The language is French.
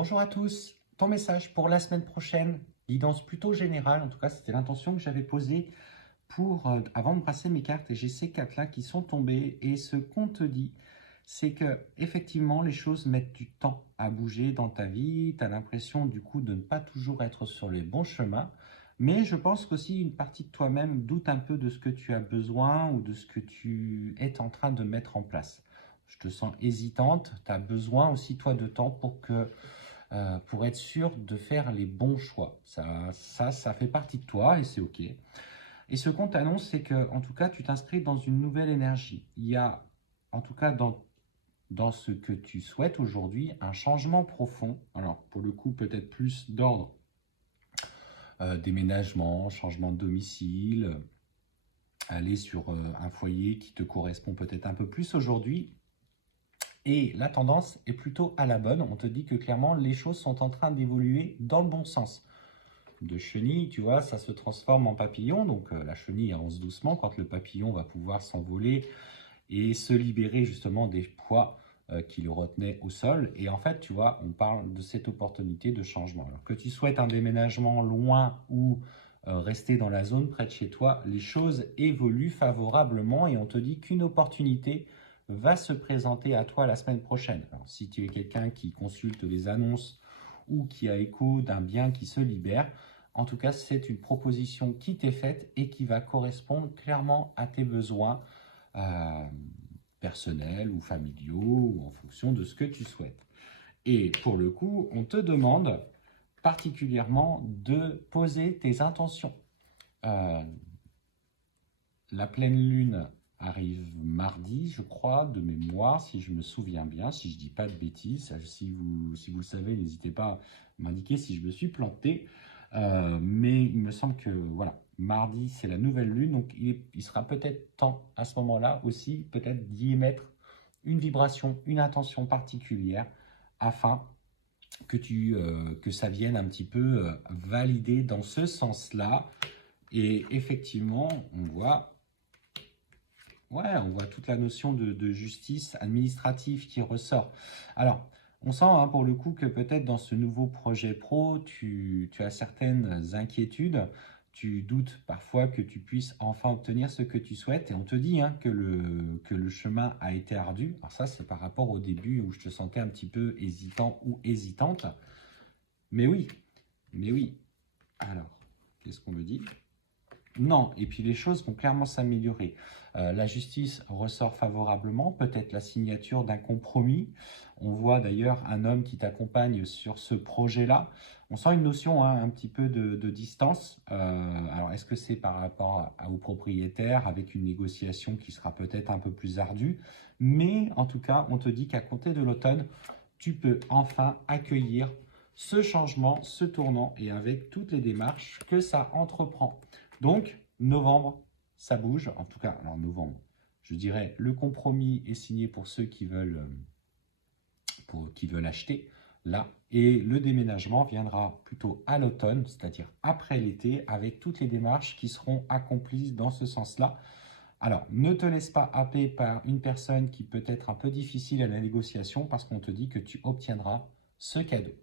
Bonjour à tous, ton message pour la semaine prochaine, guidance plutôt générale, en tout cas c'était l'intention que j'avais posée avant de brasser mes cartes et j'ai ces cartes là qui sont tombées et ce qu'on te dit c'est que effectivement les choses mettent du temps à bouger dans ta vie, tu as l'impression du coup de ne pas toujours être sur les bons chemins, mais je pense qu'aussi une partie de toi-même doute un peu de ce que tu as besoin ou de ce que tu es en train de mettre en place. Je te sens hésitante, tu as besoin aussi toi de temps pour être sûr de faire les bons choix. Ça fait partie de toi et c'est OK. Et ce qu'on t'annonce, c'est que, en tout cas, tu t'inscris dans une nouvelle énergie. Il y a, en tout cas, dans ce que tu souhaites aujourd'hui, un changement profond. Alors, pour le coup, peut-être plus d'ordre déménagement, changement de domicile, aller sur un foyer qui te correspond peut-être un peu plus aujourd'hui. Et la tendance est plutôt à la bonne. On te dit que clairement, les choses sont en train d'évoluer dans le bon sens. De chenille, tu vois, ça se transforme en papillon. Donc la chenille avance doucement quand le papillon va pouvoir s'envoler et se libérer justement des poids qui le retenaient au sol. Et en fait, tu vois, on parle de cette opportunité de changement. Alors que tu souhaites un déménagement loin ou rester dans la zone près de chez toi, les choses évoluent favorablement et on te dit qu'une opportunité va se présenter à toi la semaine prochaine. Alors, si tu es quelqu'un qui consulte les annonces ou qui a écho d'un bien qui se libère, en tout cas, c'est une proposition qui t'est faite et qui va correspondre clairement à tes besoins personnels ou familiaux ou en fonction de ce que tu souhaites. Et pour le coup, on te demande particulièrement de poser tes intentions. La pleine lune arrive mardi, je crois, de mémoire, si je me souviens bien, si je ne dis pas de bêtises. Si vous le savez, n'hésitez pas à m'indiquer si je me suis planté. Mais il me semble que voilà, mardi, c'est la nouvelle lune, donc il sera peut-être temps à ce moment-là aussi, peut-être d'y émettre une vibration, une intention particulière, afin que ça vienne un petit peu valider dans ce sens-là. Et effectivement, on voit toute la notion de justice administrative qui ressort. Alors, on sent pour le coup que peut-être dans ce nouveau projet pro, tu as certaines inquiétudes, tu doutes parfois que tu puisses enfin obtenir ce que tu souhaites et on te dit que le chemin a été ardu. Alors ça, c'est par rapport au début où je te sentais un petit peu hésitant ou hésitante. Mais oui, mais oui. Alors, qu'est-ce qu'on me dit ? Non, et puis les choses vont clairement s'améliorer. La justice ressort favorablement, peut-être la signature d'un compromis. On voit d'ailleurs un homme qui t'accompagne sur ce projet-là. On sent une notion un petit peu de distance. Alors, est-ce que c'est par rapport au propriétaire avec une négociation qui sera peut-être un peu plus ardue? Mais en tout cas, on te dit qu'à compter de l'automne, tu peux enfin accueillir ce changement, ce tournant et avec toutes les démarches que ça entreprend. Donc, novembre, ça bouge. En tout cas, alors novembre, je dirais, le compromis est signé pour ceux qui veulent acheter là. Et le déménagement viendra plutôt à l'automne, c'est-à-dire après l'été, avec toutes les démarches qui seront accomplies dans ce sens-là. Alors, ne te laisse pas happer par une personne qui peut être un peu difficile à la négociation parce qu'on te dit que tu obtiendras ce cadeau.